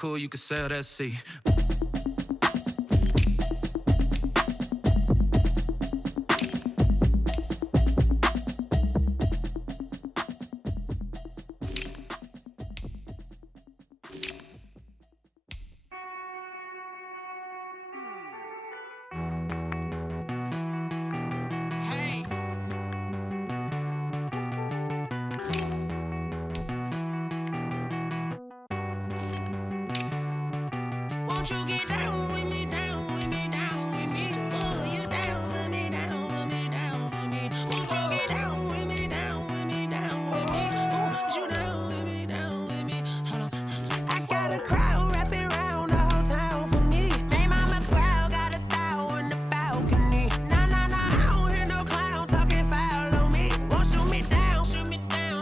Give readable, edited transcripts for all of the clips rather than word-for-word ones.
cool, you can sail that sea. Won't you get down with me, down with me, down with me? Oh, you down with me, down with me, down with me. Won't you get down with me, down with me, down with me? Oh, you down with me, down with me? Hold on. I got a crowd wrapping around the whole town for me. They mama proud, got a thou in the balcony. Nah, nah, nah, I don't hear no clown talking foul on me. Won't shoot me down,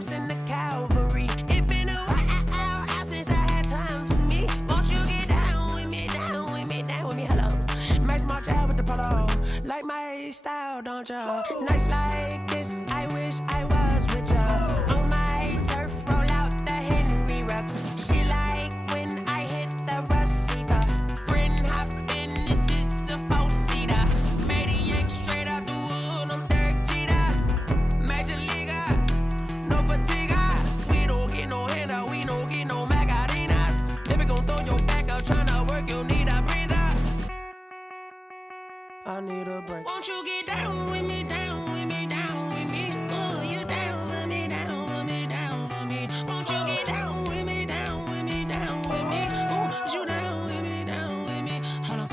send the cavalry. It been a while since I had time for me. Won't you get down with me, down with me, down with me? Hello. Nice march out with the polo. Like my style, don't ya? Nice like this, I wish I was with ya. On my turf, roll out the Henry Rux. She like when I hit the receiver. Friend hop in, this is a four-seater. Made a yank straight out the wood, I'm Derek Jeter. Major leaguer, no fatigue. We don't get no handout, we don't get no Macarinas. Baby gon' throw your back out, tryna work, you need a breather. I need a break. Won't you get down with me, down with me, down with me? Oh, you down with me, down with me, down with me. Won't you get down with me, down with me, down with me? Oh, you down with me, down with me? Hold on.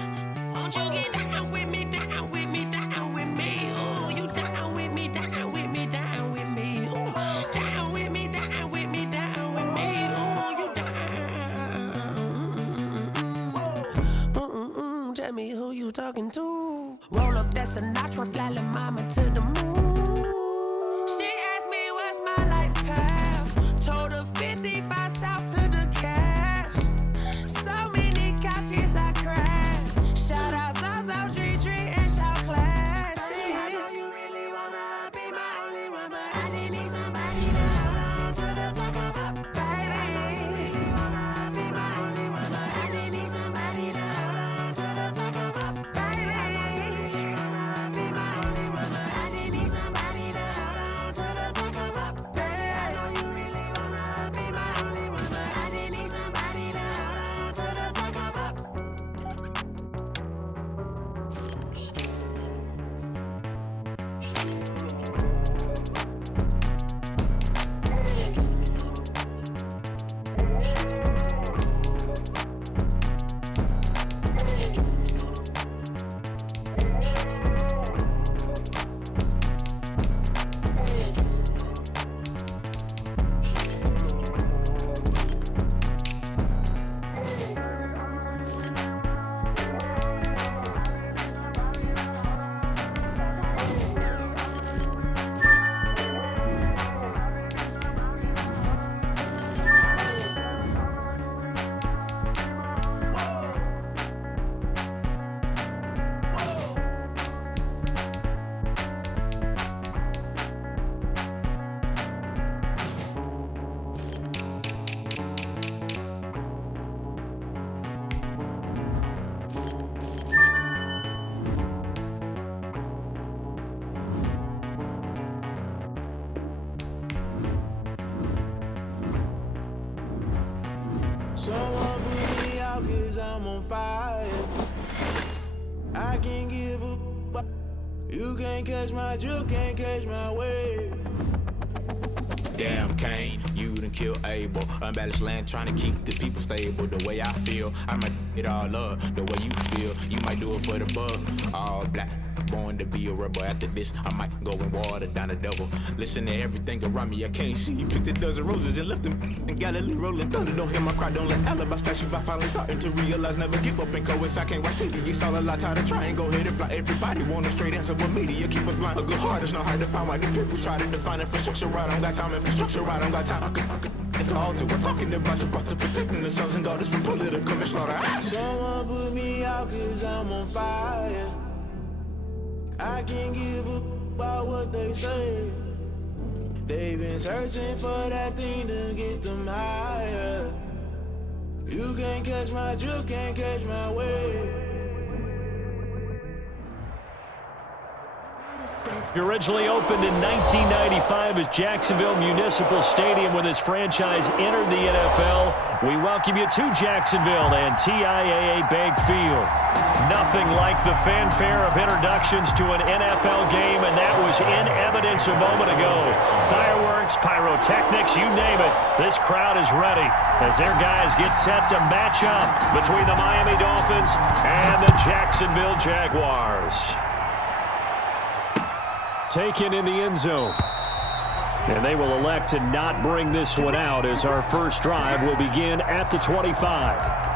Won't you get down with me, down with me, down with me? Oh, you down with me, down with me, down with me? Oh, down with me, down with me, down with me? Oh, you down. Tell me who you talking to. Roll up that Sinatra, fly la mama to the moon. She asked me what's my life path. Told her 55 south to the cash. So many couches I crashed. Shout out Zaza, Street Tree, and shout classy. I know you really wanna be my only one, but I didn't need somebody to hold on to the fuck up, baby. I know you really wanna be my only one, but I didn't need somebody to hold on to the fuck up, baby. I know you really wanna be my only one, but I didn't need somebody to hold on to the fuck up, baby. I know you really wanna be my only one, but I didn't need somebody to hold on to the fuck up. Someone put me out 'cause I'm on fire. I can't give up. You can't catch my drill, can't catch my wave. Damn Kane, you done killed Abel. Unbalanced land trying to keep the people stable. The way I feel, I might it all up. The way you feel, you might do it for the bug. All black, born to be a rebel. After this, I might go and water down the devil. Listen to everything around me, I can't see. Picked a dozen roses and left them in Galilee rolling thunder. Don't hear my cry, don't let alibis pass you. I finally starting to realize, never give up and coincide. Can't watch TV, it's all a lot. Tired of trying, go ahead and fly. Everybody want a straight answer, but media keep us blind. A good heart is not hard to find. Why the people try to define infrastructure right? I don't got time, infrastructure right? I don't got time. I could it's all to we're talking about you, about to protecting the sons and daughters from political and slaughter. Someone put me out 'cause I'm on fire. I can't give up about what they say. They've been searching for that thing to get them higher. You can't catch my drift, can't catch my wave. Originally opened in 1995 as Jacksonville Municipal Stadium when this franchise entered the NFL. We welcome you to Jacksonville and TIAA Bank Field. Nothing like the fanfare of introductions to an NFL game, and that was in evidence a moment ago. Fireworks, pyrotechnics, you name it. This crowd is ready as their guys get set to match up between the Miami Dolphins and the Jacksonville Jaguars. Taken in the end zone. And they will elect to not bring this one out as our first drive will begin at the 25.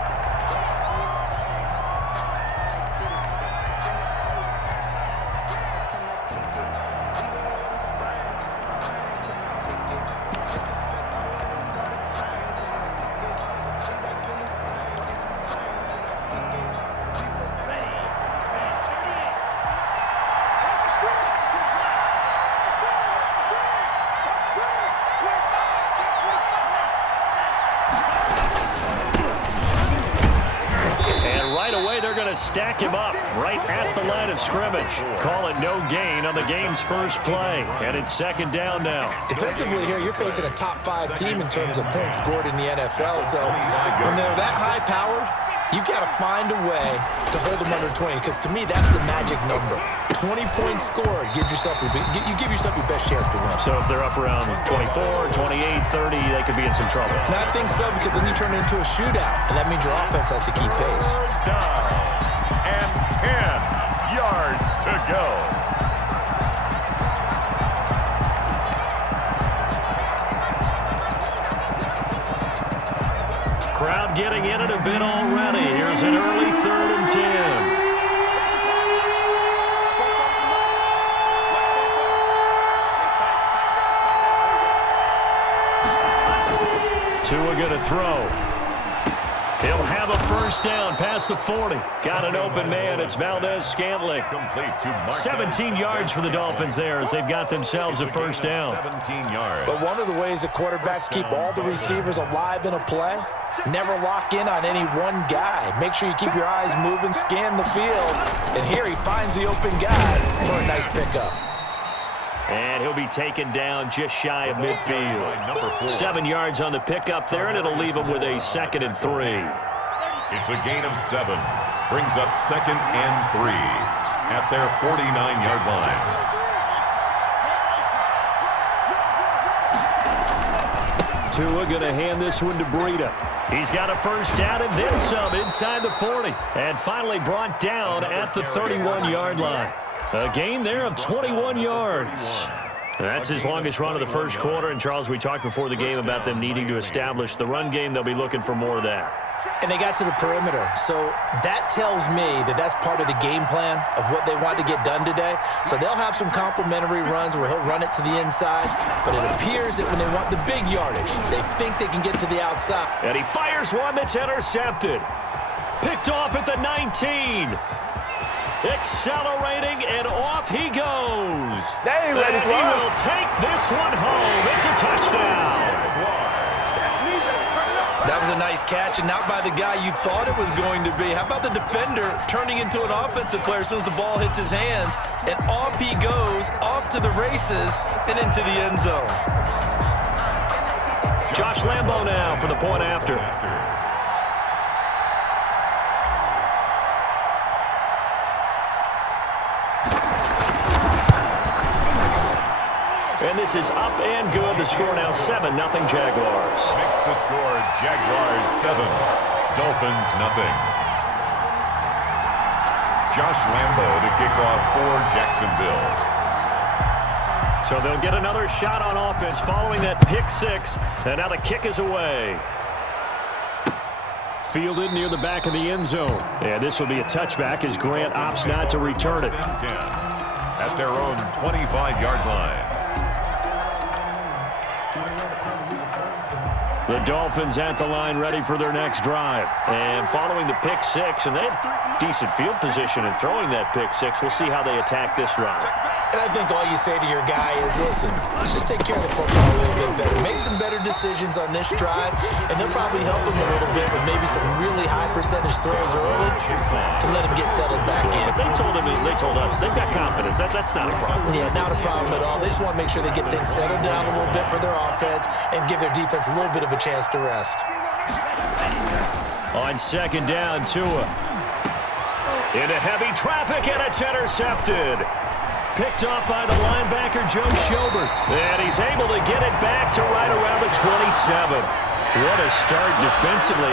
Stack him up right at the line of scrimmage. Call it no gain on the game's first play. And it's second down now. Defensively here, you're facing a top 5 team in terms of points scored in the NFL. So when they're that high-powered, you've got to find a way to hold them under 20. Because to me, that's the magic number. 20 points scored gives yourself you give yourself your best chance to win. So if they're up around 24, 28, 30, they could be in some trouble. And I think so, because then you turn it into a shootout. And that means your offense has to keep pace. And 10 yards to go. Crowd getting in it a bit already. Here's an early 3rd and 10. Tua going to throw. He'll have a first down past the 40. Got an open man. It's Valdez-Scantling. 17 yards for the Dolphins there as they've got themselves a first down. 17 yards. But one of the ways that quarterbacks keep all the receivers alive in a play, never lock in on any one guy. Make sure you keep your eyes moving, scan the field. And here he finds the open guy for a nice pickup. And he'll be taken down just shy of midfield. 7 yards on the pickup there, and it'll leave him with a 2nd and 3. It's a gain of 7. Brings up 2nd and 3 at their 49-yard line. Tua going to hand this one to Breida. He's got a first down and then some inside the 40. And finally brought down at the 31-yard line. A gain there of 21 yards. That's his longest run of the first quarter. And, Charles, we talked before the game about them needing to establish the run game. They'll be looking for more of that. And they got to the perimeter. So that tells me that that's part of the game plan of what they want to get done today. So they'll have some complimentary runs where he'll run it to the inside. But it appears that when they want the big yardage, they think they can get to the outside. And he fires one that's intercepted. Picked off at the 19. Accelerating, and off he goes. And he will take this one home. It's a touchdown. That was a nice catch, and not by the guy you thought it was going to be. How about the defender turning into an offensive player as soon as the ball hits his hands, and off he goes, off to the races, and into the end zone. Josh Lambo now for the point after. And this is up and good. The score now 7-0 Jaguars. Makes the score Jaguars 7, Dolphins nothing. Josh Lambo to kick off for Jacksonville. So they'll get another shot on offense following that pick six. And now the kick is away. Fielded near the back of the end zone. And this will be a touchback as Grant opts not to return it. At their own 25-yard line. The Dolphins at the line ready for their next drive. And following the pick six, and they had decent field position in throwing that pick six. We'll see how they attack this drive. And I think all you say to your guy is, listen, let's just take care of the football a little bit better. Make some better decisions on this drive, and they'll probably help him a little bit with maybe some really high percentage throws early to let him get settled back in. They told us they've got confidence. That's not a problem. Yeah, not a problem at all. They just want to make sure they get things settled down a little bit for their offense and give their defense a little bit of a chance to rest. On second down, Tua. Into heavy traffic, and it's intercepted. Picked off by the linebacker, Joe Schobert. And he's able to get it back to right around the 27. What a start defensively.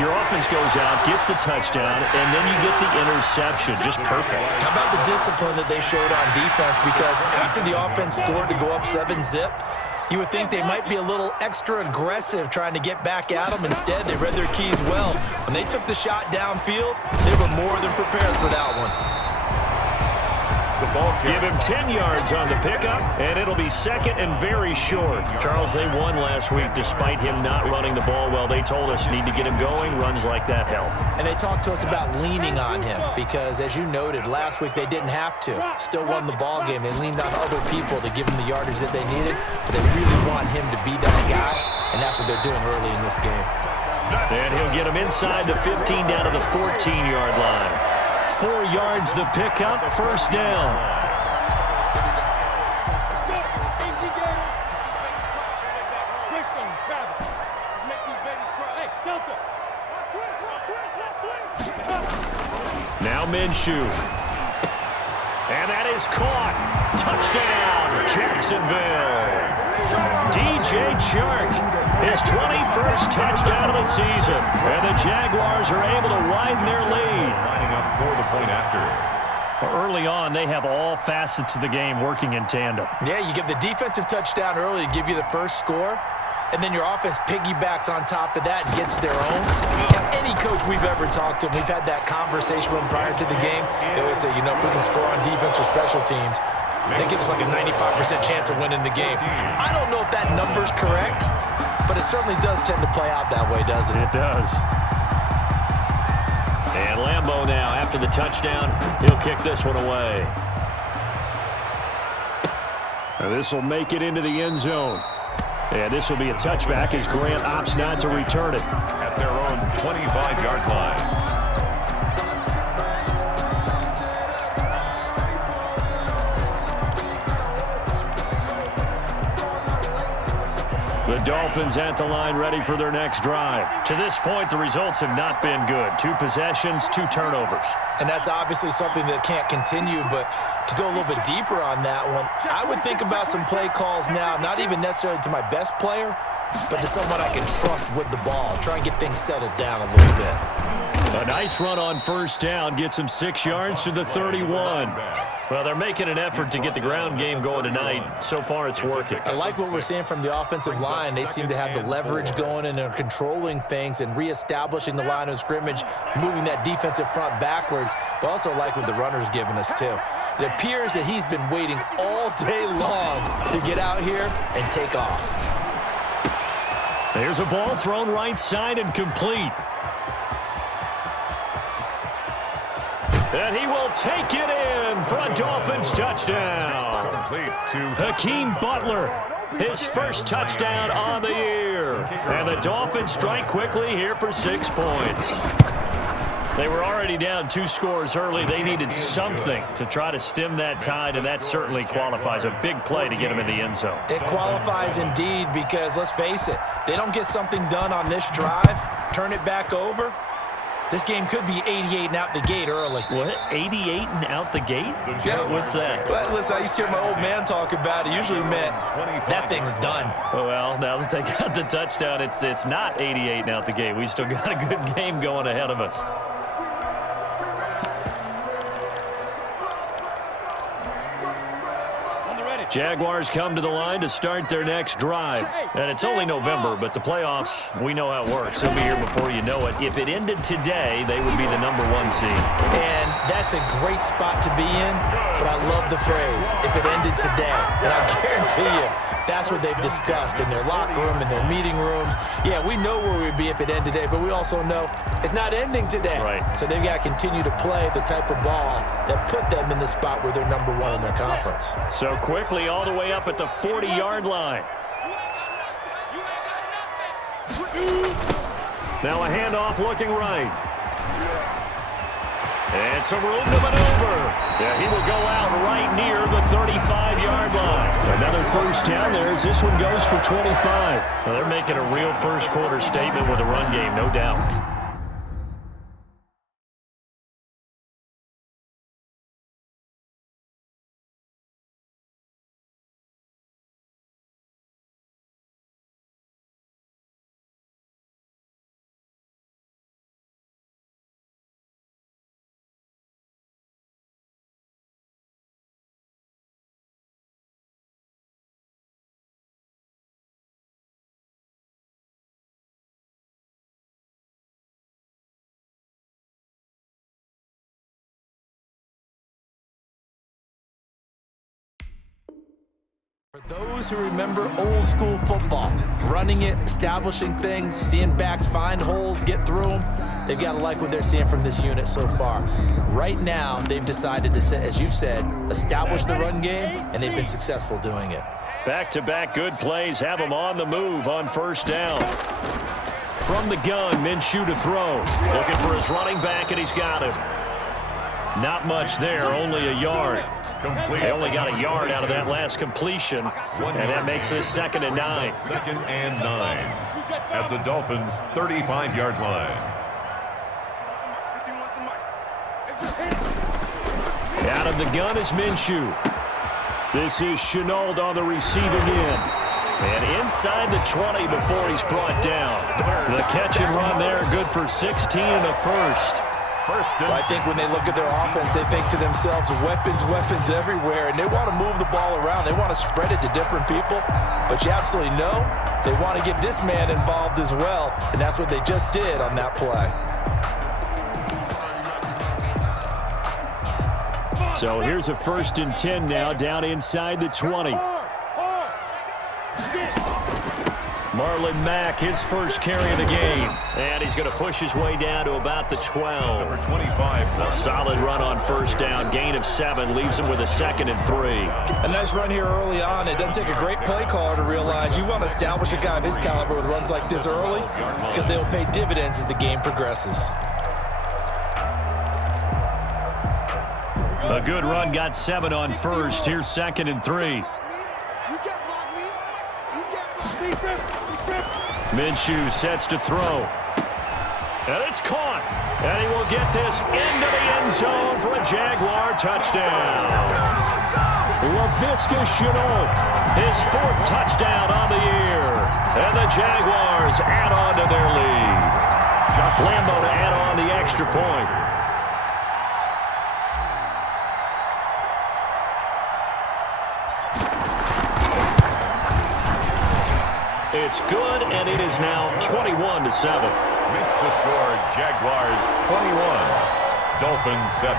Your offense goes out, gets the touchdown, and then you get the interception. Just perfect. How about the discipline that they showed on defense? Because after the offense scored to go up 7-zip, you would think they might be a little extra aggressive trying to get back at them. Instead, they read their keys well. When they took the shot downfield, they were more than prepared for that one. Give him 10 yards on the pickup, and it'll be second and very short. Charles, they won last week despite him not running the ball well. They told us need to get him going. Runs like that help. And they talked to us about leaning on him because, as you noted, last week they didn't have to. Still won the ball game. They leaned on other people to give him the yardage that they needed, but they really want him to be that guy, and that's what they're doing early in this game. And he'll get him inside the 15 down to the 14-yard line. 4 yards the pickup, first down. Now Minshew. And that is caught. Touchdown, Jacksonville. DJ Chark, his 21st touchdown of the season. And the Jaguars are able to widen their lead. Lining up for the point after. Early on, they have all facets of the game working in tandem. Yeah, you get the defensive touchdown early to give you the first score, and then your offense piggybacks on top of that and gets their own. Yeah, any coach we've ever talked to, we've had that conversation with them prior to the game. They always say, you know, if we can score on defense or special teams, that gives us like a 95% chance of winning the game. I don't know if that number's correct, but it certainly does tend to play out that way, doesn't it? It does. And Lambeau now, after the touchdown, he'll kick this one away. This will make it into the end zone. And this will be a touchback as Grant opts not to return it. At their own 25-yard line. The Dolphins at the line ready for their next drive. To this point, the results have not been good. 2 possessions, 2 turnovers. And that's obviously something that can't continue, but to go a little bit deeper on that one, I would think about some play calls now, not even necessarily to my best player, but to someone I can trust with the ball. Try and get things settled down a little bit. A nice run on first down gets him 6 yards to the 31. Well, they're making an effort to get the ground game going tonight. So far, it's working. I like what we're seeing from the offensive line. They seem to have the leverage going, and they're controlling things and reestablishing the line of scrimmage, moving that defensive front backwards, but also like what the runner's giving us, too. It appears that he's been waiting all day long to get out here and take off. There's a ball thrown right side and complete. And he will take it in for a Dolphins touchdown. Hakeem Butler, his first touchdown on the year. And the Dolphins strike quickly here for 6 points. They were already down 2 scores early. They needed something to try to stem that tide, and that certainly qualifies. A big play to get them in the end zone. It qualifies indeed because, let's face it, they don't get something done on this drive, turn it back over, this game could be 88 and out the gate early. What? 88 and out the gate? Yeah. What's that? But listen, I used to hear my old man talk about it. Usually meant that thing's done. Well, now that they got the touchdown, it's not 88 and out the gate. We still got a good game going ahead of us. Jaguars come to the line to start their next drive. And it's only November, but the playoffs, we know how it works. They'll be here before you know it. If it ended today, they would be the #1 seed. And that's a great spot to be in, but I love the phrase, if it ended today. And I guarantee you, that's what they've discussed in their locker room, in their meeting rooms. Yeah, we know where we'd be if it ended today, but we also know it's not ending today. Right. So they've got to continue to play the type of ball that put them in the spot where they're #1 in their conference. So quickly all the way up at the 40-yard line. Now a handoff looking right. And some room to maneuver. Yeah, he will go out right near the 35-yard line. Another first down there as this one goes for 25. Well, they're making a real first-quarter statement with a run game, no doubt. For those who remember old school football, running it, establishing things, seeing backs find holes, get through them, they've got to like what they're seeing from this unit so far. Right now, they've decided to, as you've said, establish the run game, and they've been successful doing it. Back-to-back good plays have them on the move on first down. From the gun, Minshew to throw. Looking for his running back, and he's got him. Not much there, only a yard. They only got a yard out of that last completion, and that makes this 2nd and 9. 2nd and 9 at the Dolphins' 35-yard line. Out of the gun is Minshew. This is Shenault on the receiving end. And inside the 20 before he's brought down. The catch and run there, good for 16 and a first. Well, I think when they look at their offense, they think to themselves, weapons, weapons everywhere, and they want to move the ball around. They want to spread it to different people, but you absolutely know they want to get this man involved as well, and that's what they just did on that play. So here's a 1st and 10 now, down inside the 20. Marlon Mack, his first carry of the game. And he's going to push his way down to about the 12. Number 25. A solid run on first down. Gain of 7 leaves him with a 2nd and 3. A nice run here early on. It doesn't take a great play caller to realize you want to establish a guy of his caliber with runs like this early because they will pay dividends as the game progresses. A good run, got 7 on first. Here's 2nd and 3. Minshew sets to throw. And it's caught. And he will get this into the end zone for a Jaguar touchdown. Laviska Shenault, his 4th touchdown on the year. And the Jaguars add on to their lead. Lambo to add on the extra point. It's good, and it is now 21-7. Makes the score Jaguars 21, Dolphins 7.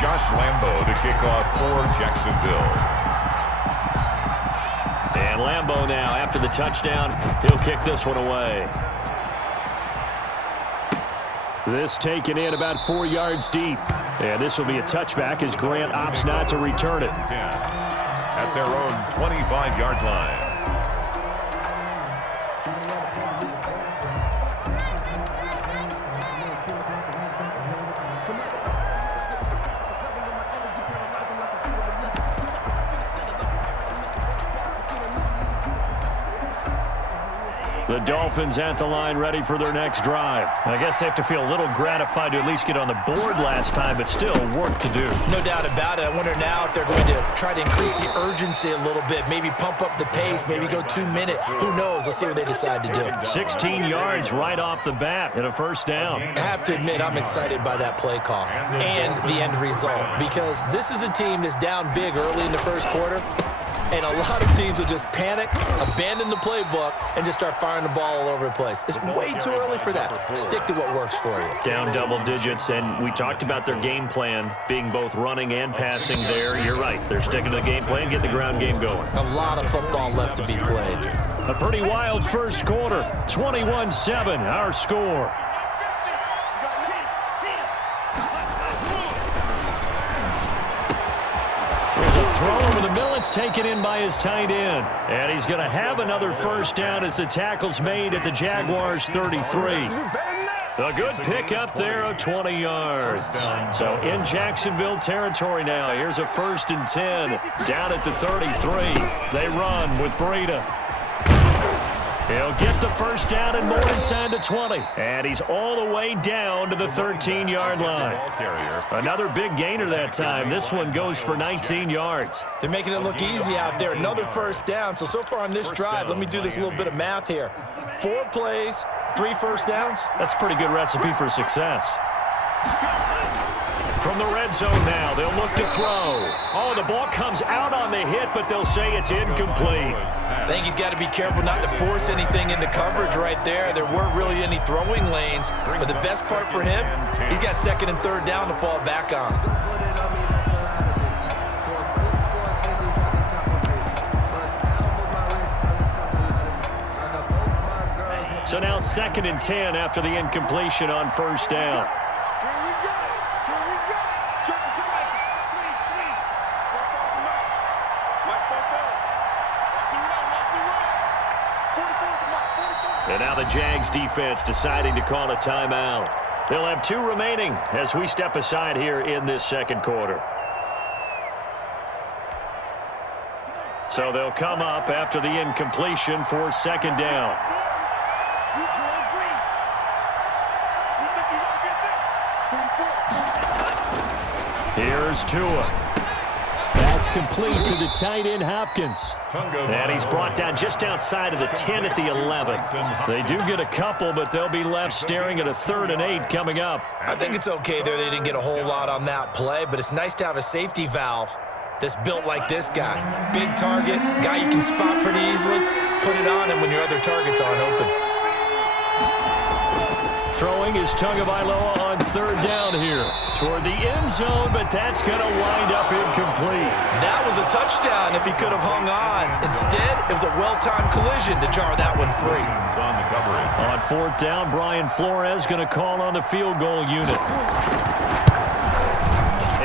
Josh Lambo to kick off for Jacksonville. And Lambo now, after the touchdown, he'll kick this one away. This taken in about 4 yards deep. And this will be a touchback as Grant opts not to return it. 10 at their own 25-yard line. The Dolphins at the line ready for their next drive. I guess they have to feel a little gratified to at least get on the board last time, but still work to do. No doubt about it. I wonder now if they're going to try to increase the urgency a little bit, maybe pump up the pace, maybe go 2-minute. Who knows? Let's see what they decide to do. 16 yards right off the bat and a first down. I have to admit, I'm excited by that play call and the end result because this is a team that's down big early in the first quarter. And a lot of teams will just panic, abandon the playbook, and just start firing the ball all over the place. It's way too early for that. Stick to what works for you. Down double digits, and we talked about their game plan being both running and passing there. You're right. They're sticking to the game plan, getting the ground game going. A lot of football left to be played. A pretty wild first quarter. 21-7, our score. There's a throw over the McMillan's taken in by his tight end. And he's going to have another first down as the tackle's made at the Jaguars' 33. A good pickup there of 20 yards. So in Jacksonville territory now. Here's a 1st and 10 down at the 33. They run with Breida. He'll get the first down and more inside the 20. And he's all the way down to the 13-yard line. Another big gainer that time. This one goes for 19 yards. They're making it look easy out there. Another first down. So far on this drive, let me do this little bit of math here. 4 plays, 3 first downs. That's a pretty good recipe for success. From the red zone now, they'll look to throw. Oh, the ball comes out on the hit, but they'll say it's incomplete. I think he's got to be careful not to force anything into coverage right there. There weren't really any throwing lanes, but the best part for him, he's got 2nd and 3rd down to fall back on. So now 2nd and 10 after the incompletion on first down. And now the Jags defense deciding to call a timeout. They'll have 2 remaining as we step aside here in this 2nd quarter. So they'll come up after the incompletion for 2nd down. Here's Tua. That's complete to the tight end, Hopkins. And he's brought down just outside of the 10 at the 11. They do get a couple, but they'll be left staring at a 3rd and 8 coming up. I think it's okay there. They didn't get a whole lot on that play, but it's nice to have a safety valve that's built like this guy. Big target, guy you can spot pretty easily. Put it on him when your other targets aren't open. Throwing is Tagovailoa on 3rd down here. Toward the end zone, but that's going to wind up incomplete. That was a touchdown if he could have hung on. Instead, it was a well-timed collision to jar that one free. On 4th down, Brian Flores going to call on the field goal unit.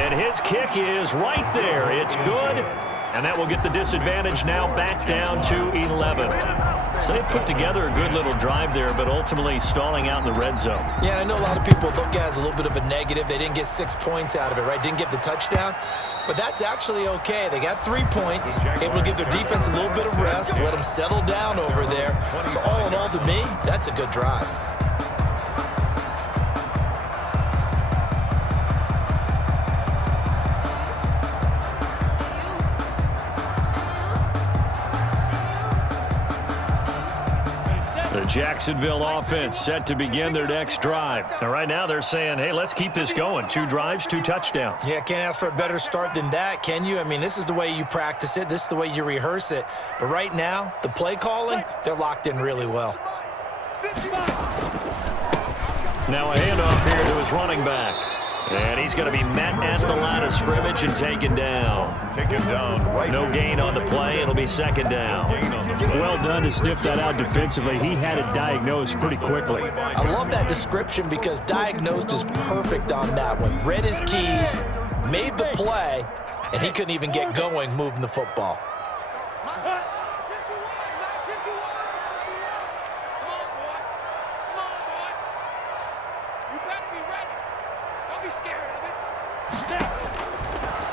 And his kick is right there. It's good. And that will get the disadvantage now back down to 11. So they put together a good little drive there, but ultimately stalling out in the red zone. Yeah, I know a lot of people look at it as a little bit of a negative. They didn't get 6 points out of it, right? Didn't get the touchdown. But that's actually okay. They got 3 points, able to give their defense a little bit of rest, let them settle down over there. So all in all, to me, that's a good drive. The Jacksonville offense set to begin their next drive. And right now they're saying, hey, let's keep this going. 2 drives, 2 touchdowns. Yeah, can't ask for a better start than that, can you? I mean, this is the way you practice it. This is the way you rehearse it. But right now, the play calling, they're locked in really well. Now a handoff here to his running back. And he's going to be met at the line of scrimmage and taken down. No gain on the play. It'll be 2nd down. Well done to sniff that out defensively. He had it diagnosed pretty quickly. I love that description because diagnosed is perfect on that one. Read his keys, made the play, and he couldn't even get going moving the football.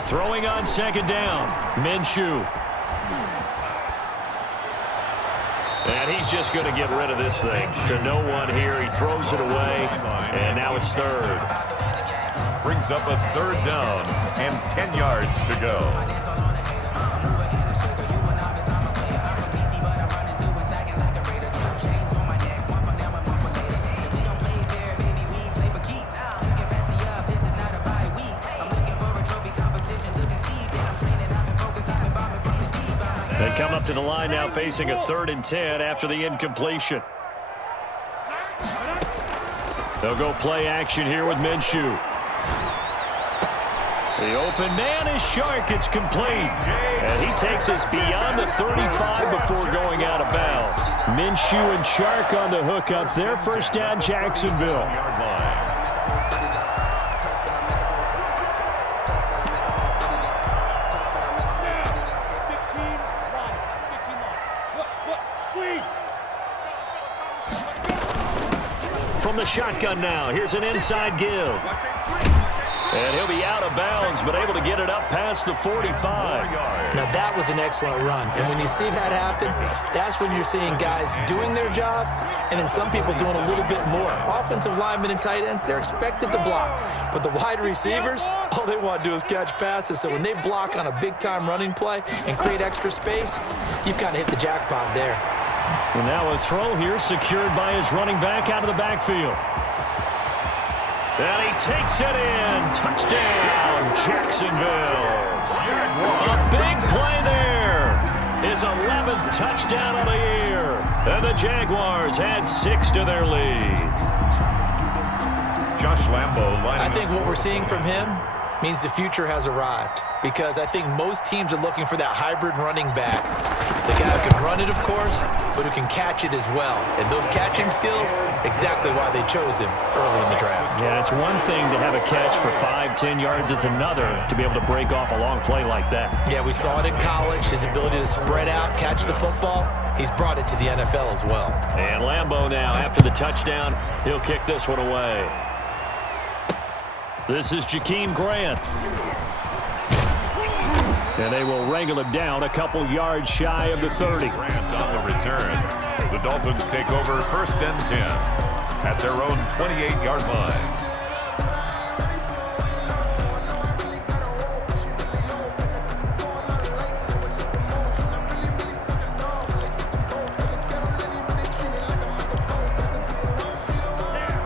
Throwing on 2nd down, Minshew. And he's just going to get rid of this thing to no one here. He throws it away, and now it's 3rd. Brings up a 3rd down and 10 yards to go. They come up to the line now facing a 3rd and 10 after the incompletion. They'll go play action here with Minshew. The open man is Shark. It's complete. And he takes us beyond the 35 before going out of bounds. Minshew and Shark on the hook up there. First down, Jacksonville. From the shotgun now, here's an inside give. And he'll be out of bounds, but able to get it up past the 45. Now, that was an excellent run. And when you see that happen, that's when you're seeing guys doing their job and then some people doing a little bit more. Offensive linemen and tight ends, they're expected to block. But the wide receivers, all they want to do is catch passes. So when they block on a big-time running play and create extra space, you've kind of hit the jackpot there. And now a throw here secured by his running back out of the backfield. And he takes it in. Touchdown, Jacksonville. A big play there. His 11th touchdown of the year. And the Jaguars add 6 to their lead. Josh Lambo lining I think up. what we're seeing from him means the future has arrived, because I think most teams are looking for that hybrid running back. The guy who can run it, of course, but who can catch it as well. And those catching skills, exactly why they chose him early in the draft. Yeah, it's one thing to have a catch for 5-10 yards. It's another to be able to break off a long play like that. Yeah, we saw it in college, his ability to spread out, catch the football. He's brought it to the NFL as well. And Lambo now, after the touchdown, he'll kick this one away. This is Jakeem Grant. And they will wrangle him down a couple yards shy of the 30. Grant on the return. The Dolphins take over 1st and 10 at their own 28-yard line.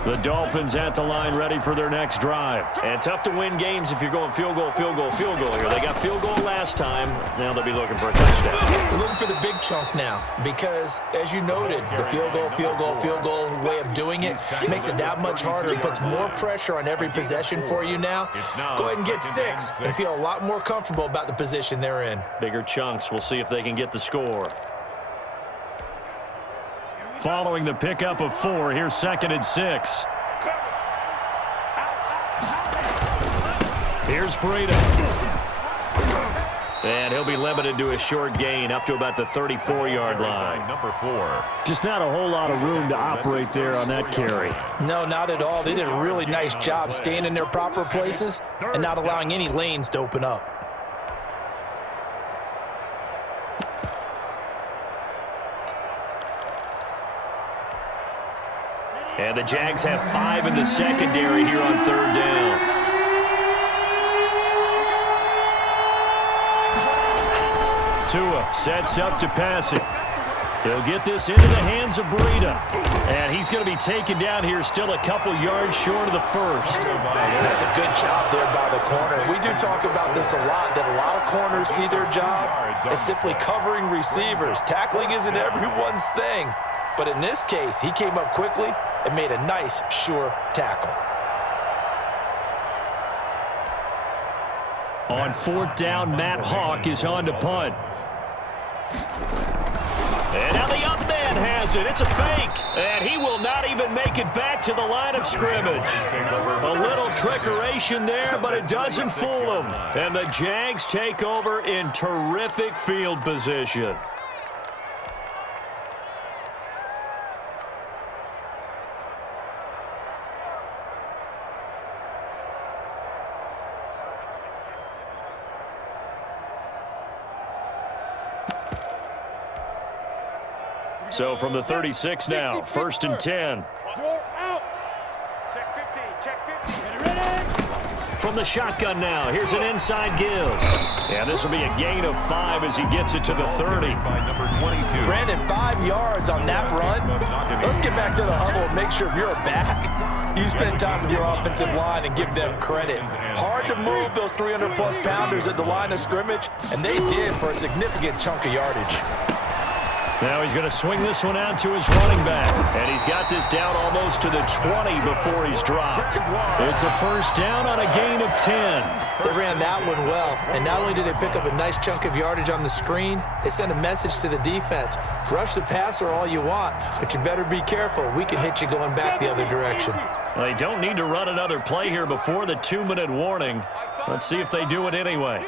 The Dolphins at the line ready for their next drive. And tough to win games if you're going field goal, field goal, field goal here. They got field goal last time. Now they'll be looking for a touchdown. We're looking for the big chunk now because, as you noted, the field goal way of doing it makes it that much harder. It puts more pressure on every possession for you now. Go ahead and get 6 and feel a lot more comfortable about the position they're in. Bigger chunks. We'll see if they can get the score. Following the pickup of 4, here's 2nd and 6. Here's Breida. And he'll be limited to a short gain up to about the 34-yard line. Number 4. Just not a whole lot of room to operate there on that carry. No, not at all. They did a really nice job staying in their proper places and not allowing any lanes to open up. And the Jags have 5 in the secondary here on 3rd down. Tua sets up to pass it. He'll get this into the hands of Breida. And he's going to be taken down here still a couple yards short of the 1st. That's a good job there by the corner. We do talk about this a lot, that a lot of corners see their job as simply covering receivers. Tackling isn't everyone's thing. But in this case, he came up quickly and made a nice, sure tackle. On 4th down, Matt Hawk is on to punt. And now the up man has it. It's a fake. And he will not even make it back to the line of scrimmage. A little trickeration there, but it doesn't fool him. And the Jags take over in terrific field position. So from the 36 now, 1st and 10. From the shotgun now, here's an inside give. Yeah, this will be a gain of 5 as he gets it to the 30. By number 22. Brandon, 5 yards on that run. Let's get back to the huddle and make sure if you're a back, you spend time with your offensive line and give them credit. Hard to move those 300-plus pounders at the line of scrimmage, and they did for a significant chunk of yardage. Now he's going to swing this one out to his running back. And he's got this down almost to the 20 before he's dropped. It's a 1st down on a gain of 10. They ran that one well. And not only did they pick up a nice chunk of yardage on the screen, they sent a message to the defense. Rush the passer all you want, but you better be careful. We can hit you going back the other direction. Well, they don't need to run another play here before the 2-minute warning. Let's see if they do it anyway.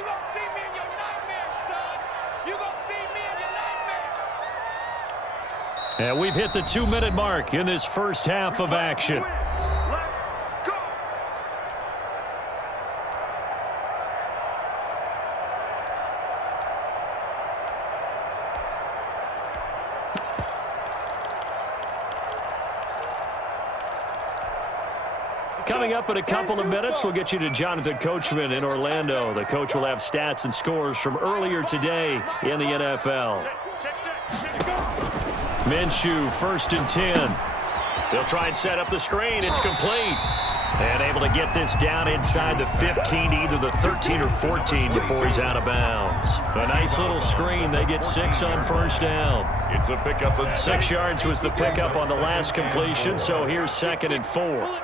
And we've hit the 2-minute mark in this first half of action. Coming up in a couple of minutes, we'll get you to Jonathan Coachman in Orlando. The coach will have stats and scores from earlier today in the NFL. Minshew, 1st and 10. They'll try and set up the screen. It's complete. And able to get this down inside the 15, either the 13 or 14 before he's out of bounds. A nice little screen. They get 6 on first down. It's a pickup of 6 yards was the pickup on the last completion, so here's 2nd and 4.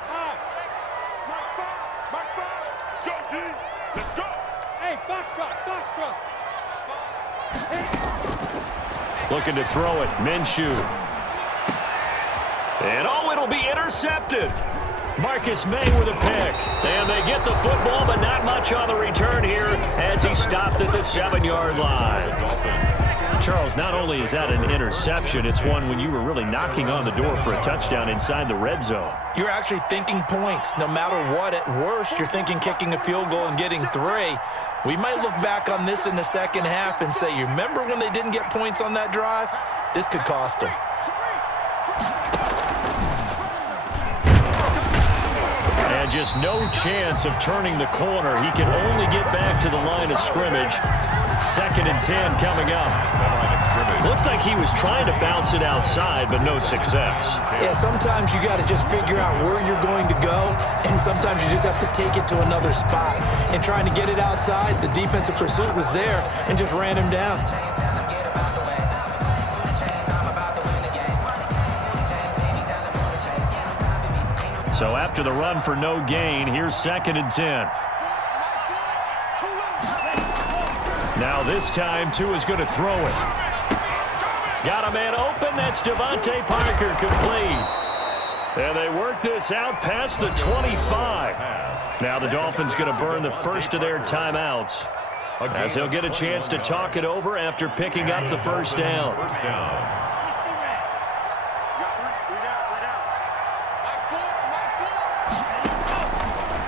Looking to throw it, Minshew. And it'll be intercepted. Marcus May with a pick. And they get the football, but not much on the return here as he stopped at the 7-yard line. Charles, not only is that an interception, it's one when you were really knocking on the door for a touchdown inside the red zone. You're actually thinking points. No matter what, at worst, you're thinking kicking a field goal and getting 3. We might look back on this in the second half and say, you remember when they didn't get points on that drive? This could cost them. And just no chance of turning the corner. He can only get back to the line of scrimmage. 2nd and 10 coming up. Looked like he was trying to bounce it outside, but no success. Yeah, sometimes you got to just figure out where you're going to go, and sometimes you just have to take it to another spot. And trying to get it outside, the defensive pursuit was there and just ran him down. So after the run for no gain, here's 2nd and 10. Now this time, Tua's going to throw it. Got a man open. That's Devontae Parker, complete. And they work this out past the 25. Now the Dolphins going to burn the first of their timeouts as he'll get a chance to talk it over after picking up the first down.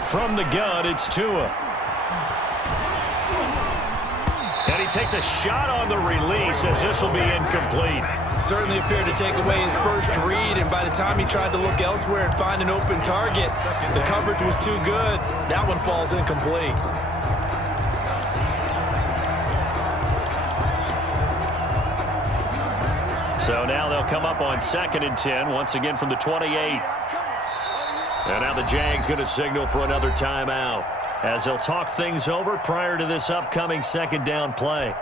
From the gun, it's Tua. And he takes a shot on the release as this will be incomplete. Certainly appeared to take away his first read, and by the time he tried to look elsewhere and find an open target, the coverage was too good. That one falls incomplete. So now they'll come up on 2nd and 10, once again from the 28. And now the Jags going to signal for another timeout as they'll talk things over prior to this upcoming 2nd down play.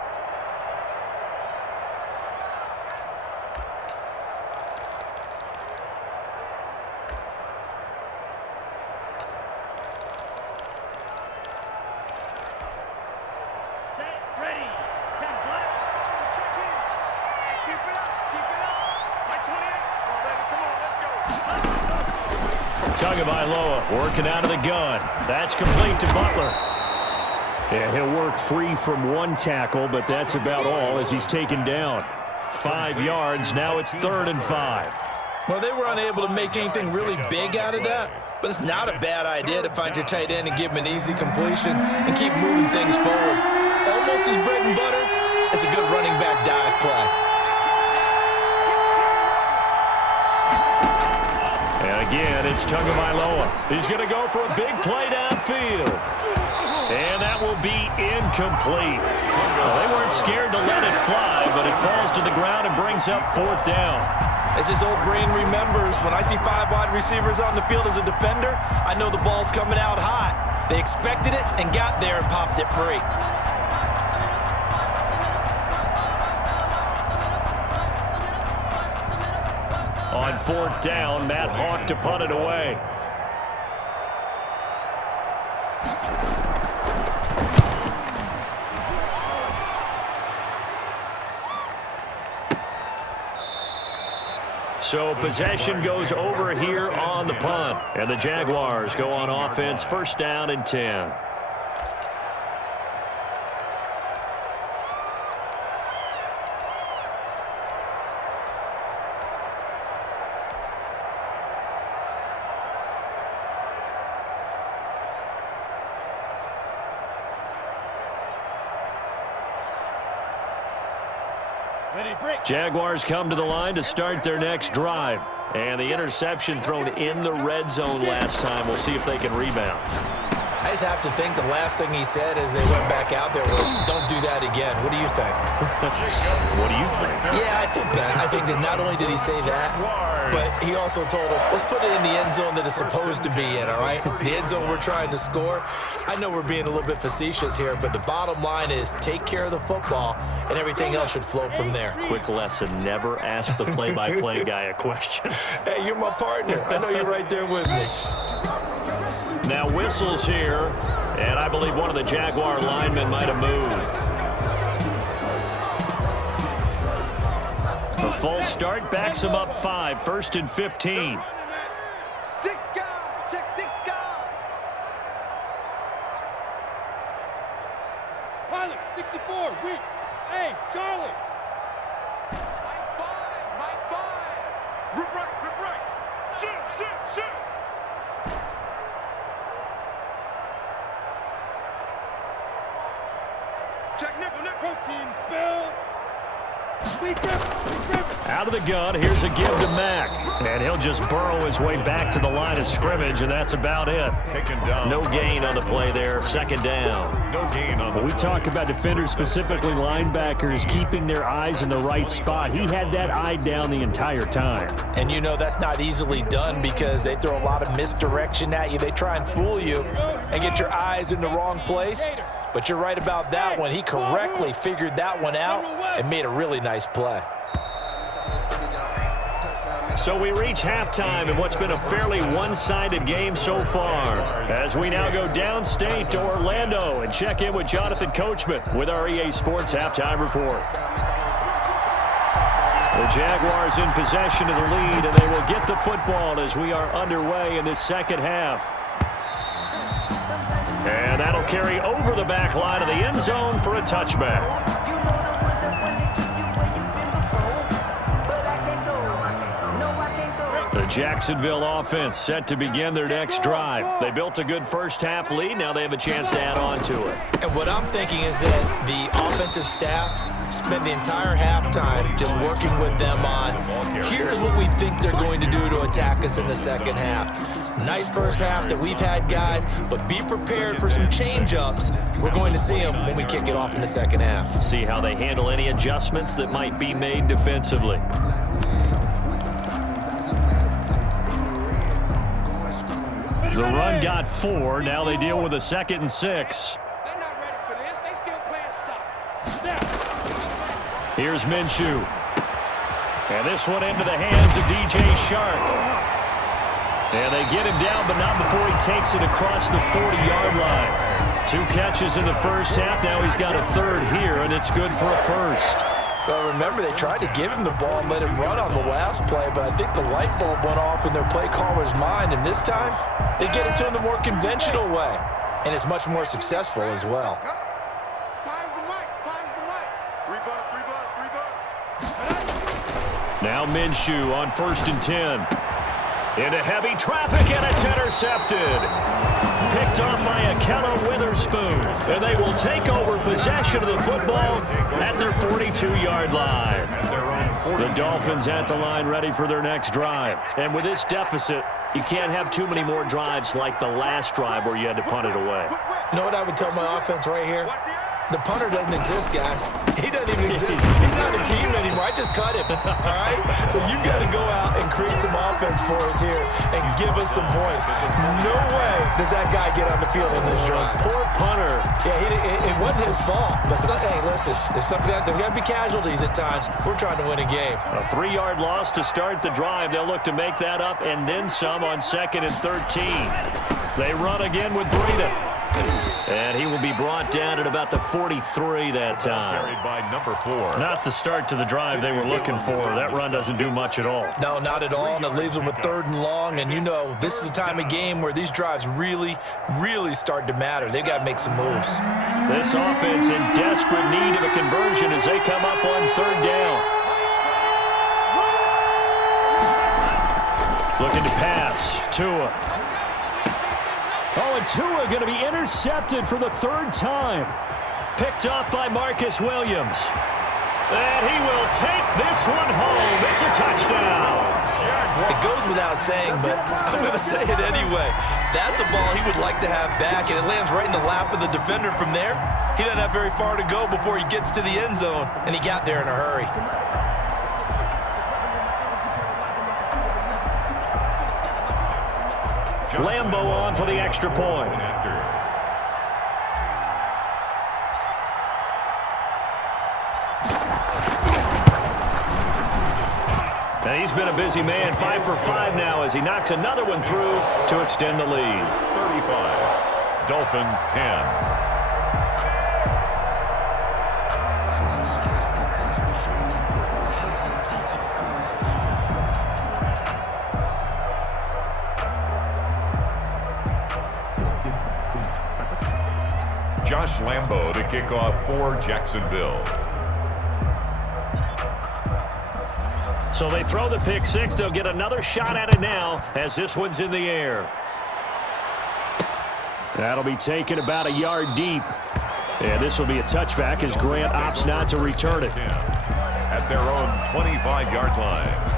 Tagovailoa working out of the gun. That's complete to Butler. And he'll work free from one tackle, but that's about all as he's taken down. 5 yards. Now it's 3rd and 5. Well, they were unable to make anything really big out of that, but it's not a bad idea to find your tight end and give him an easy completion and keep moving things forward. Almost as bread and butter as a good running back dive play. And again, it's Tagovailoa. He's going to go for a big play downfield. And that will be incomplete. Well, they weren't scared to let it fly, but it falls to the ground and brings up 4th down. As his old brain remembers, when I see 5 wide receivers on the field as a defender, I know the ball's coming out hot. They expected it and got there and popped it free. On 4th down, Matt Hawk to punt it away. So possession goes over here on the punt. And the Jaguars go on offense, 1st down and 10. Jaguars come to the line to start their next drive. And the interception thrown in the red zone last time. We'll see if they can rebound. I just have to think the last thing he said as they went back out there was, don't do that again. What do you think? What do you think? Yeah, I think that. I think that not only did he say that, but he also told him, let's put it in the end zone that it's supposed to be in, all right? The end zone we're trying to score. I know we're being a little bit facetious here, but the bottom line is take care of the football, and everything else should flow from there. Quick lesson, never ask the play-by-play guy a question. Hey, you're my partner. I know you're right there with me. Now whistles here, and I believe one of the Jaguar linemen might have moved. A false start backs him up 5, 1st and 15. 6 guard, check 6 guard. Pilot, 64, weak. Hey, Charlie. Mike 5. Rip right. Shoot. Check nickel. Protein spill. Out of the gun, here's a give to Mack. And he'll just burrow his way back to the line of scrimmage, and that's about it. Taken down. No gain on the play there, 2nd down. No gain on the When we talk about defenders, specifically linebackers, keeping their eyes in the right spot, he had that eye down the entire time. And you know that's not easily done because they throw a lot of misdirection at you. They try and fool you and get your eyes in the wrong place. But you're right about that one. He correctly figured that one out and made a really nice play. So we reach halftime in what's been a fairly one-sided game so far. As we now go downstate to Orlando and check in with Jonathan Coachman with our EA Sports Halftime Report. The Jaguars in possession of the lead, and they will get the football as we are underway in this second half. And that'll carry over the back line of the end zone for a touchback. The Jacksonville offense set to begin their next drive. They built a good first-half lead. Now they have a chance to add on to it. And what I'm thinking is that the offensive staff spent the entire halftime just working with them on, here's what we think they're going to do to attack us in the second half. Nice first half that we've had, guys, but be prepared for some change-ups. We're going to see them when we kick it off in the second half. See how they handle any adjustments that might be made defensively. The run got 4. Now they deal with a 2nd and 6. They're not ready for this. They still playing soft. Here's Minshew. And this one into the hands of DJ Shark. And they get him down, but not before he takes it across the 40-yard line. 2 catches in the first half. Now he's got a 3rd here, and it's good for a 1st. Well, remember, they tried to give him the ball and let him run on the last play, but I think the light bulb went off in their play caller's mind, and this time they get it to him the more conventional way, and it's much more successful as well. Time's the mic. 3 bucks. Now Minshew on 1st and 10. Into heavy traffic, and it's intercepted. Picked off by Akella Witherspoon. And they will take over possession of the football at their 42-yard line. The Dolphins at the line ready for their next drive. And with this deficit, you can't have too many more drives like the last drive where you had to punt it away. You know what I would tell my offense right here? The punter doesn't exist, guys. He doesn't even exist. He's not a team anymore. I just cut him, all right? So you've got to go out and create some offense for us here and give us some points. No way does that guy get on the field in this drive. Poor punter. Yeah, it wasn't his fault. But, hey, listen, there's got to be casualties at times. We're trying to win a game. A 3-yard loss to start the drive. They'll look to make that up and then some on 2nd and 13. They run again with Breida. And he will be brought down at about the 43 that time. Carried by number 4. Not the start to the drive they were looking for. That run doesn't do much at all. No, not at all, and it leaves them with 3rd and long. And you know, this is the time of game where these drives really, really start to matter. They've got to make some moves. This offense in desperate need of a conversion as they come up on 3rd down. Looking to pass. Tua. Oh, and Tua going to be intercepted for the 3rd time. Picked off by Marcus Williams. And he will take this one home. It's a touchdown. It goes without saying, but I'm going to say it anyway. That's a ball he would like to have back, and it lands right in the lap of the defender from there. He doesn't have very far to go before he gets to the end zone, and he got there in a hurry. Lambo on for the extra point. And he's been a busy man, 5 for 5 now as he knocks another one through to extend the lead. 35, Dolphins 10. Josh Lambo to kick off for Jacksonville. So they throw the pick six. They'll get another shot at it now as this one's in the air. That'll be taken about a yard deep. And this will be a touchback as Grant opts not to return it. At their own 25-yard line.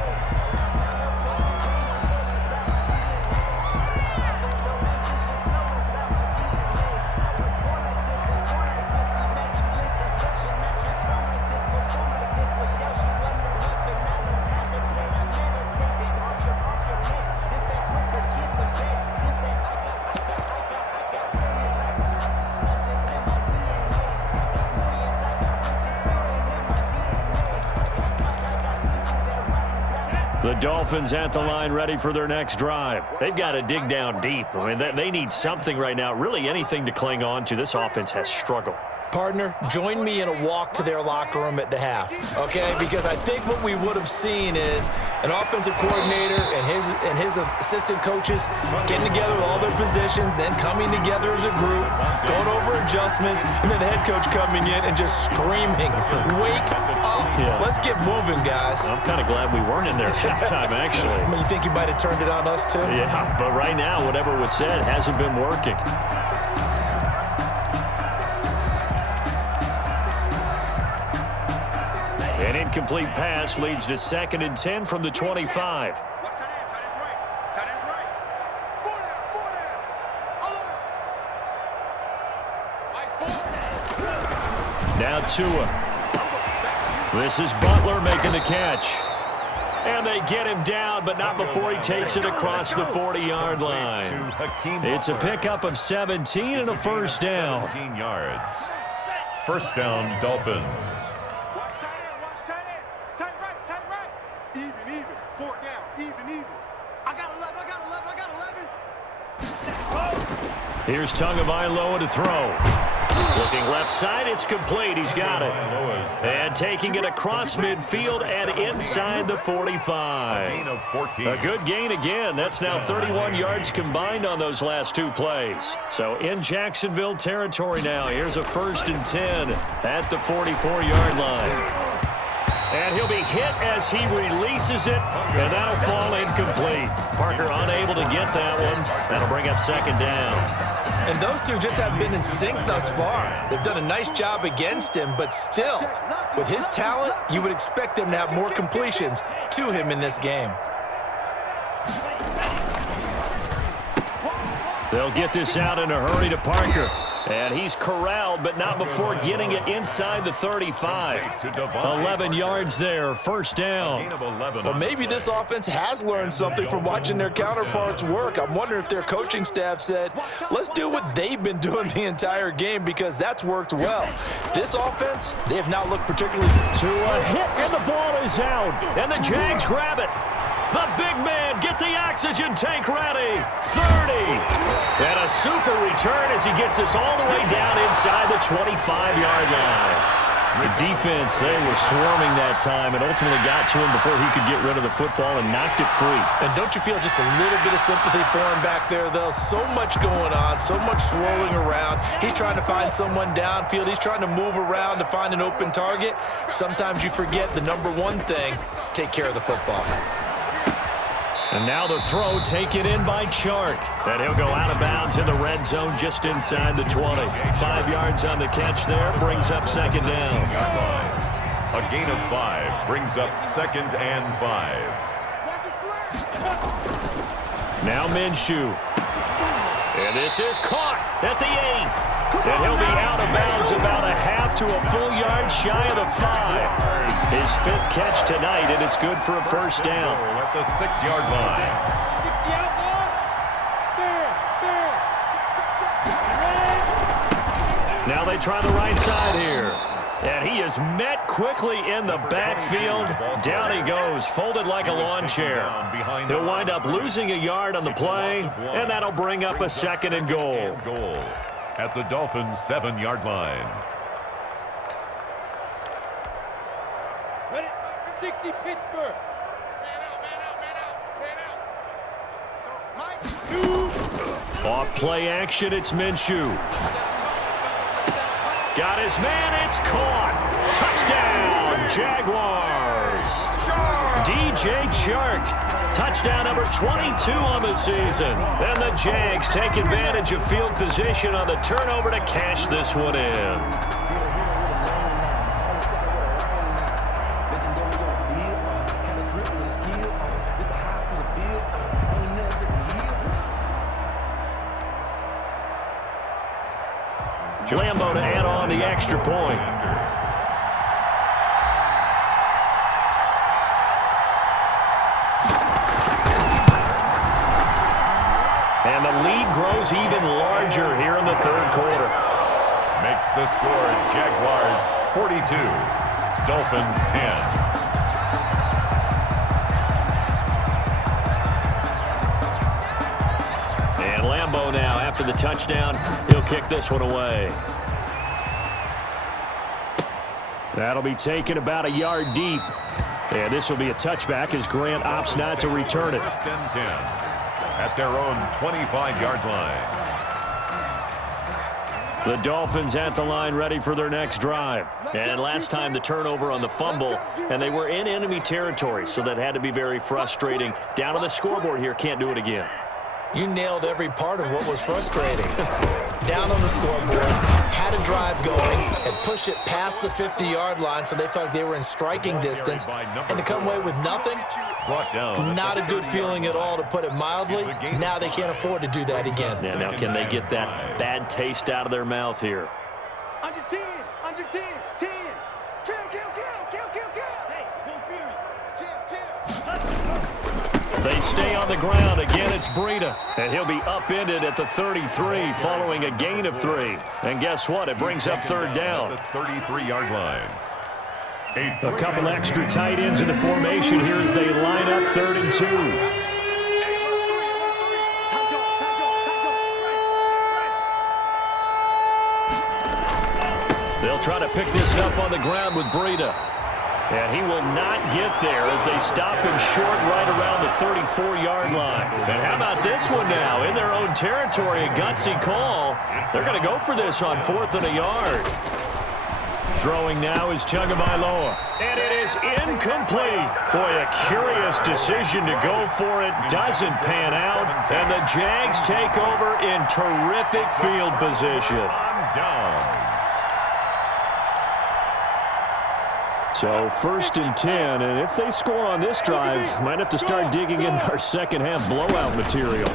The Dolphins at the line ready for their next drive. They've got to dig down deep. I mean, they need something right now, really anything to cling on to. This offense has struggled. Partner, join me in a walk to their locker room at the half, okay? Because I think what we would have seen is an offensive coordinator and his assistant coaches getting together with all their positions, then coming together as a group, going over adjustments, and then the head coach coming in and just screaming, "Wake up! Yeah. Let's get moving, guys." I'm kind of glad we weren't in there at halftime, actually. I mean, you think you might have turned it on us, too? Yeah, but right now, whatever was said hasn't been working. An incomplete pass leads to 2nd and 10 from the 25. Now Tua. This is Butler making the catch. And they get him down, but not before he takes it across the 40-yard line. It's a pickup of 17 and a first down. 17 yards. First down, Dolphins. Here's Tagovailoa to throw. Looking left side, it's complete. He's got it. And taking it across midfield and inside the 45. A good gain again. That's now 31 yards combined on those last two plays. So in Jacksonville territory now. Here's a 1st and 10 at the 44-yard line. And he'll be hit as he releases it, and that'll fall incomplete. Parker unable to get that one. That'll bring up 2nd down. And those two just haven't been in sync thus far. They've done a nice job against him, but still, with his talent, you would expect them to have more completions to him in this game. They'll get this out in a hurry to Parker. And he's corralled, but not before getting it inside the 35. 11 yards there, first down. Well, maybe this offense has learned something from watching their counterparts work. I'm wondering if their coaching staff said, let's do what they've been doing the entire game, because that's worked well. This offense, they have not looked particularly... To a hit, and the ball is out. And the Jags grab it. The big man, get the oxygen tank ready. 30. And a super return as he gets us all the way down inside the 25-yard line. The defense, they were swarming that time and ultimately got to him before he could get rid of the football and knocked it free. And don't you feel just a little bit of sympathy for him back there, though? So much going on, so much swirling around. He's trying to find someone downfield. He's trying to move around to find an open target. Sometimes you forget the number one thing, take care of the football. And now the throw taken in by Chark. And he'll go out of bounds in the red zone just inside the 20. 5 yards on the catch there, brings up 2nd down. A gain of 5 brings up 2nd and 5. Now Minshew. And this is caught at the 8. And he'll be out of bounds about a half to a full yard shy of the 5. His 5th catch tonight, and it's good for a first down. At the 6-yard line. 60 out, boy. Fair. Now they try the right side here. And he is met quickly in the backfield. Down he goes, folded like a lawn chair. He'll wind up losing a yard on the play, and that'll bring up a 2nd and goal. At the Dolphins' 7-yard line. Ready? 60 Pittsburgh. Off play action, it's Minshew. Got his man, it's caught. Touchdown, Jaguars. DJ Chark. Touchdown number 22 on the season. And the Jags take advantage of field position on the turnover to cash this one in. Lambo to add on the extra point. And the lead grows even larger here in the 3rd quarter. Makes the score Jaguars 42, Dolphins 10. And Lambo now, after the touchdown, he'll kick this one away. That'll be taken about a yard deep. And this will be a touchback as Grant opts not to return it. 1st and 10 at their own 25-yard line. The Dolphins at the line ready for their next drive. And last time the turnover on the fumble, and they were in enemy territory, so that had to be very frustrating. Down on the scoreboard here, can't do it again. You nailed every part of what was frustrating. Down on the scoreboard, had a drive going, and pushed it past the 50-yard line so they felt like they were in striking distance, and to come away with nothing, not a good feeling at all, to put it mildly. Now they can't afford to do that again. Yeah, now can they get that bad taste out of their mouth here? Under 10, 10. Kill. Hey, go Fury. Chill. They stay on the ground. Again, it's Breida. And he'll be upended at the 33 following a gain of 3. And guess what? It brings up 3rd down. The 33-yard line. A couple extra tight ends in the formation here as they line up 3rd and 2. They'll try to pick this up on the ground with Breida. And he will not get there as they stop him short right around the 34-yard line. And how about this one now? In their own territory, a gutsy call. They're going to go for this on 4th and a yard. Throwing now is Tagovailoa. And it is incomplete. Boy, a curious decision to go for it. Doesn't pan out. And the Jags take over in terrific field position. So 1st and 10, and if they score on this drive, might have to start digging in our second-half blowout material.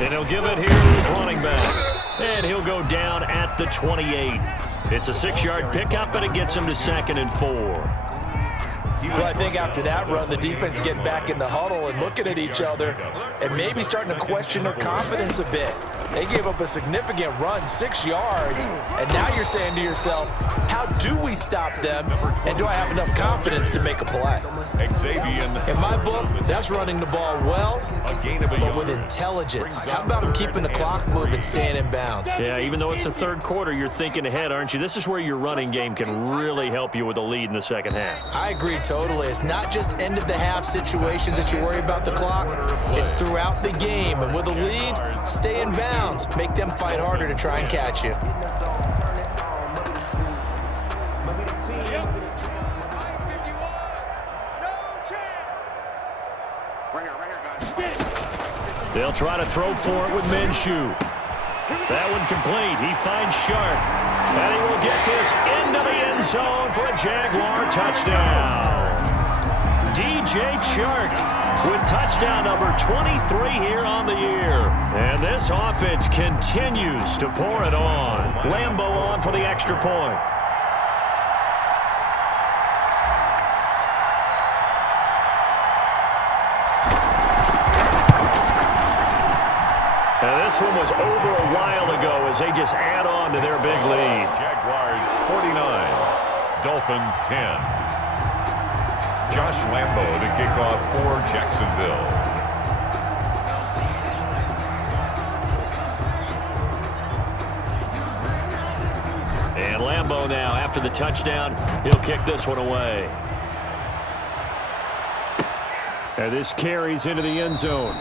And he'll give it here to his running back. And he'll go down at the 28. It's a 6-yard pickup, and it gets him to 2nd and 4. Well, I think after that run, the defense getting back in the huddle and looking at each other and maybe starting to question their confidence a bit. They gave up a significant run, 6 yards, and now you're saying to yourself, how do we stop them, and do I have enough confidence to make a play? In my book, that's running the ball well, but with intelligence. How about him keeping the clock moving, staying in bounds? Yeah, even though it's the 3rd quarter, you're thinking ahead, aren't you? This is where your running game can really help you with a lead in the second half. I agree totally. It's not just end-of-the-half situations that you worry about the clock. It's throughout the game, and with a lead, stay in bounds. Make them fight harder to try and catch you. They'll try to throw for it with Minshew. That one complete. He finds Shark. And he will get this into the end zone for a Jaguar touchdown. DJ Chark with touchdown number 23 here on the year. And this offense continues to pour it on. Lambo on for the extra point. And this one was over a while ago as they just add on to their big lead. Jaguars 49, Dolphins 10. Josh Lambo to kick off for Jacksonville. And Lambo now, after the touchdown, he'll kick this one away. And this carries into the end zone.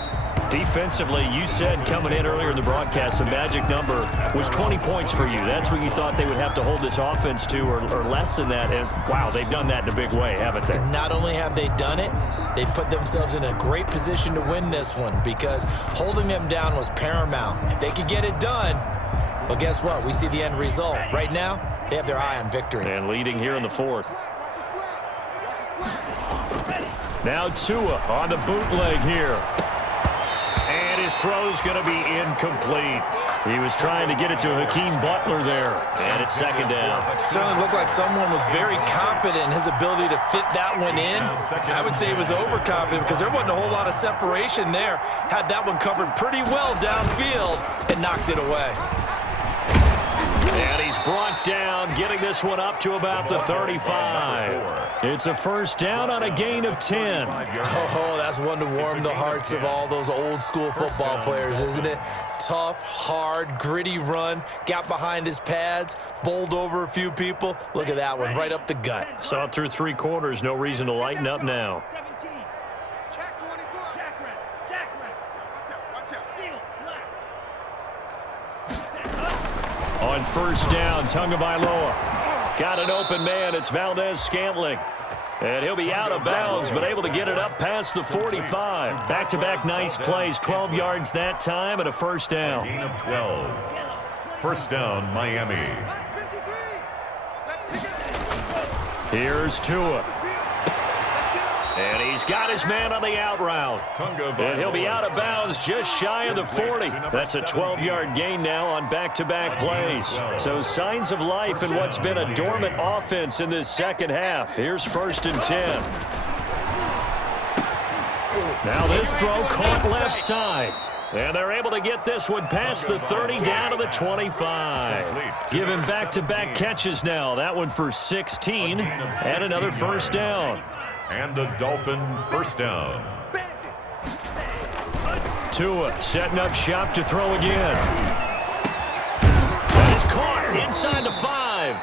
Defensively, you said coming in earlier in the broadcast, the magic number was 20 points for you. That's what you thought they would have to hold this offense to, or less than that. And, wow, they've done that in a big way, haven't they? Not only have they done it, they put themselves in a great position to win this one because holding them down was paramount. If they could get it done, well, guess what? We see the end result. Right now, they have their eye on victory. And leading here in the fourth. Now Tua on the bootleg here. And his throw's going to be incomplete. He was trying to get it to Hakeem Butler there. And it's second down. Certainly looked like someone was very confident in his ability to fit that one in. I would say he was overconfident because there wasn't a whole lot of separation there. Had that one covered pretty well downfield and knocked it away. And he's brought down, getting this one up to about the 35. It's a first down on a gain of 10. Oh, that's one to warm the hearts of all those old school football players, isn't it? Tough, hard, gritty run, got behind his pads, bowled over a few people. Look at that one, right up the gut. Saw it through three quarters, no reason to lighten up now. On first down, Tagovailoa. Got an open man. It's Valdez-Scantling. And he'll be out of bounds, but able to get it up past the 45. Back-to-back nice plays. 12 yards that time and a first down. Gain of 12. First down, Miami. Here's Tua. And he's got his man on the out route. And he'll be out of bounds just shy of the 40. That's a 12-yard gain now on back-to-back plays. So signs of life in what's been a dormant offense in this second half. Here's first and 10. Now this throw caught left side. And they're able to get this one past the 30 down to the 25. Giving back-to-back catches now. That one for 16 and another first down. And a Dolphin first down. Tua setting up shop to throw again. That is caught inside the 5.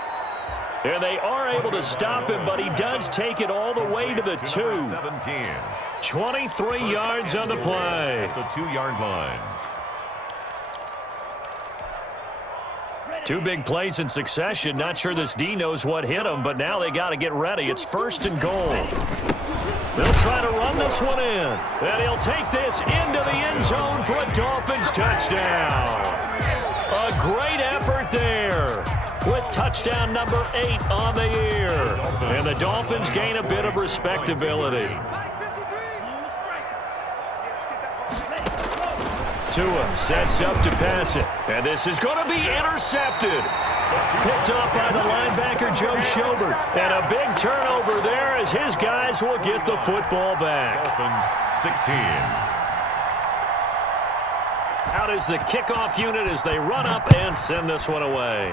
And they are able to stop him, but he does take it all the way to the 2. 17. 23 yards on the play. The 2-yard line. Two big plays in succession. Not sure this D knows what hit him, but now they got to get ready. It's first and goal. They'll try to run this one in. And he'll take this into the end zone for a Dolphins touchdown. A great effort there with touchdown number 8 on the year. And the Dolphins gain a bit of respectability. Tua sets up to pass it. And this is going to be intercepted. Picked off by the linebacker, Joe Schobert. And a big turnover there as his guys will get the football back. Dolphins 16. Out is the kickoff unit as they run up and send this one away.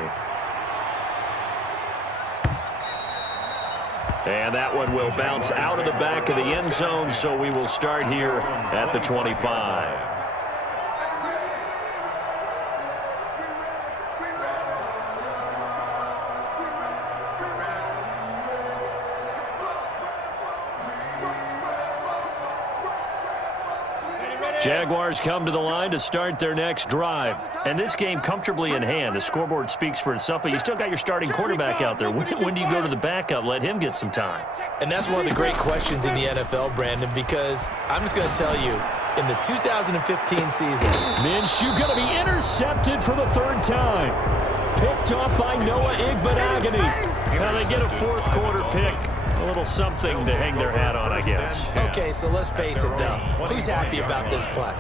And that one will bounce out of the back of the end zone, so we will start here at the 25. Jaguars come to the line to start their next drive. And this game comfortably in hand. The scoreboard speaks for itself, but you still got your starting quarterback out there. When do you go to the backup? Let him get some time. And that's one of the great questions in the NFL, Brandon, because I'm just going to tell you, in the 2015 season. Minshew going to be intercepted for the third time. Picked off by Noah Igbenogany. Now they get a fourth quarter pick. A little something to hang their hat on, I guess. Okay, so let's face it, though. Who's happy about this play?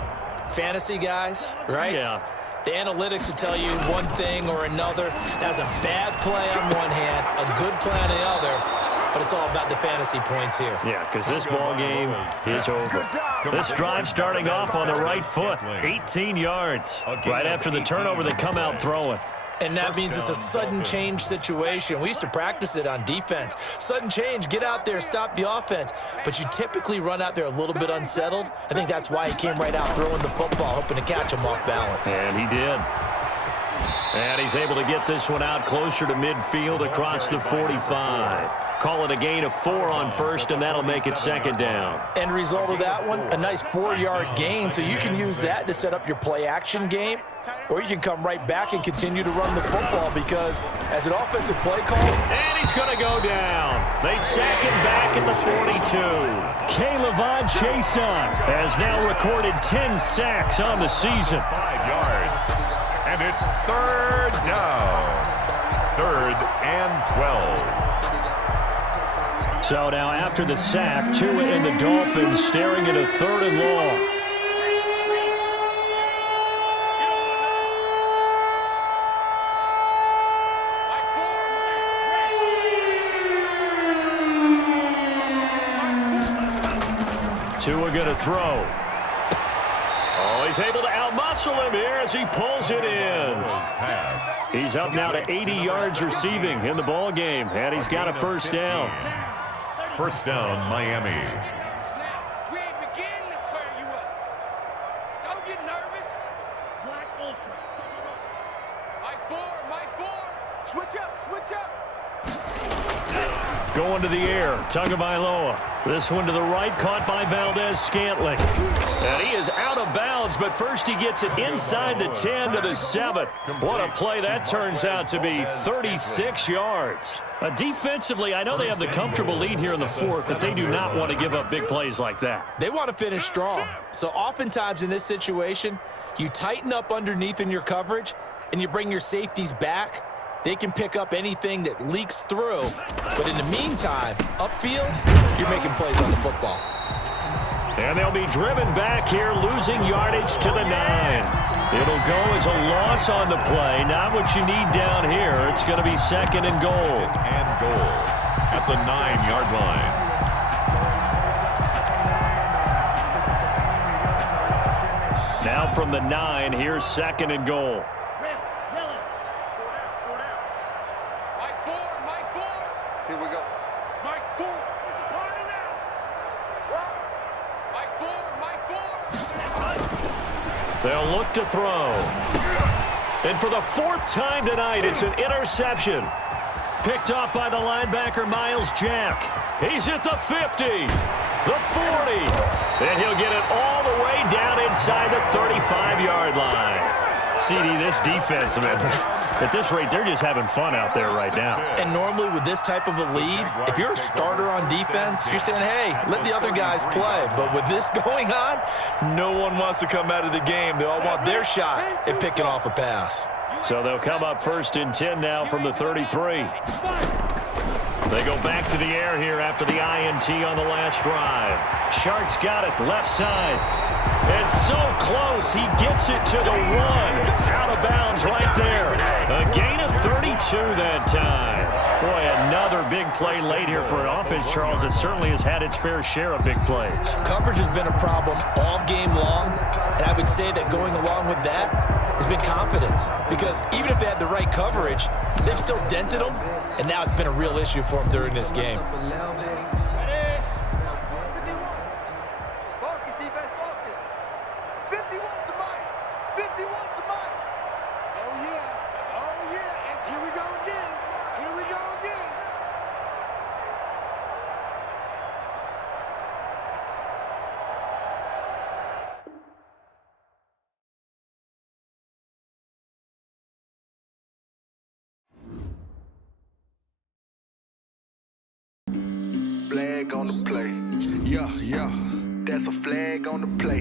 Fantasy guys, right? Yeah. The analytics will tell you one thing or another. That's a bad play on one hand, a good play on the other, but it's all about the fantasy points here. Yeah, because this ball game is over. This drive starting off on the right foot, 18 yards. Right after the turnover, they come out throwing. And that means it's a sudden change situation. We used to practice it on defense. Sudden change, get out there, stop the offense. But you typically run out there a little bit unsettled. I think that's why he came right out throwing the football, hoping to catch him off balance. And he did. And he's able to get this one out closer to midfield across the 45. Call it a gain of 4 on first, and that'll make it second down. End result of that one, a nice 4-yard gain, so you can use that to set up your play-action game, or you can come right back and continue to run the football because as an offensive play call. And he's going to go down. They sack him back at the 42. K'Lavon Chaisson has now recorded 10 sacks on the season. 5 yards. And it's third down. 3rd and 12. So now after the sack, Tua and the Dolphins staring at a 3rd and long. Tua going to throw. Oh, he's able to outmuscle him here as he pulls it in. He's up now to 80 yards receiving in the ball game, and he's got a first down. First down, Miami. We ain't beginning to fire you up. Don't get nervous. Black Ultra. Mike 4. Switch up. Going to the air, Tagovailoa. This one to the right, caught by Valdez-Scantling. And he is out of bounds, but first he gets it inside the 10 to the 7. What a play that turns out to be, 36 yards. Defensively, I know they have the comfortable lead here in the 4th, but they do not want to give up big plays like that. They want to finish strong. So oftentimes in this situation, you tighten up underneath in your coverage, and you bring your safeties back. They can pick up anything that leaks through. But in the meantime, upfield, you're making plays on the football. And they'll be driven back here, losing yardage to the 9. It'll go as a loss on the play. Not what you need down here. It's going to be 2nd and goal. And goal at the 9-yard line. Now from the 9, here's 2nd and goal. Here we go. Mike 4. He's a party now. Mike 4. They'll look to throw. And for the 4th time tonight, it's an interception. Picked off by the linebacker, Miles Jack. He's at the 50, the 40. And he'll get it all the way down inside the 35-yard line. CD, this defense, man, at this rate, they're just having fun out there right now. And normally with this type of a lead, if you're a starter on defense, you're saying, hey, let the other guys play. But with this going on, no one wants to come out of the game. They all want their shot at picking off a pass. So they'll come up 1st and 10 now from the 33. They go back to the air here after the INT on the last drive. Sharks got it left side. And so close, he gets it to the 1. Out of bounds right there. A gain of 32 that time. Boy, another big play late here for an offense, Charles, that certainly has had its fair share of big plays. Coverage has been a problem all game long, and I would say that going along with that has been confidence. Because even if they had the right coverage, they've still dented them, and now it's been a real issue for them during this game. Focus, defense, focus. 51 to Mike. 51 to Mike. Oh, yeah. And here we go again. Flag on the play. Yeah. That's a flag on the play.